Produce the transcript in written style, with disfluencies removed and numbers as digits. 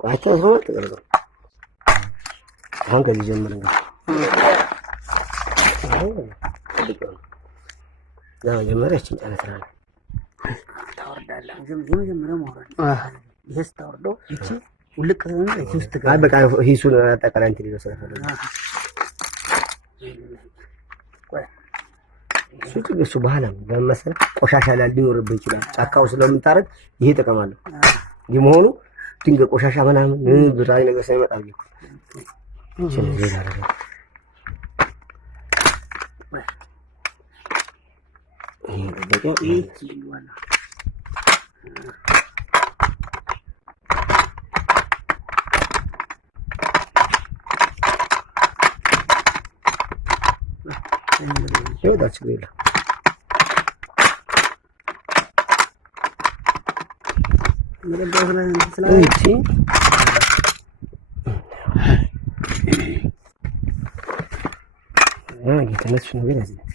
አይተኸው ተቀርጾ አሁን ከዚህ ጀምር እንግዲህ መጀመሪያችን ጫነት ነው ታወርዳለህ። መጀመሪያ ማውረድ ይሄስ ታወርደው እቺ ውልቅ ነው እቺ ውስጥ ጋር በቃ ሂሱን አጠቃላይ እንትን ይወሰዳል። እሱ ባህላም በመሰለ ቆሻሻ ላይ ሊኖርብህ ይችላል። ጫካው ስለምታረግ ይሄ ተቀማለሁ ይመሆኑ ድንገ ቆሻሻ ምናምን ብራይ ነገር ሳይመጣ ይልኩ ስለዚህ ያላረገ ይሄ በቃ ይሄ that's good. मेरे दोस्त ने चलाया थी ये तो नच्चने भी नहीं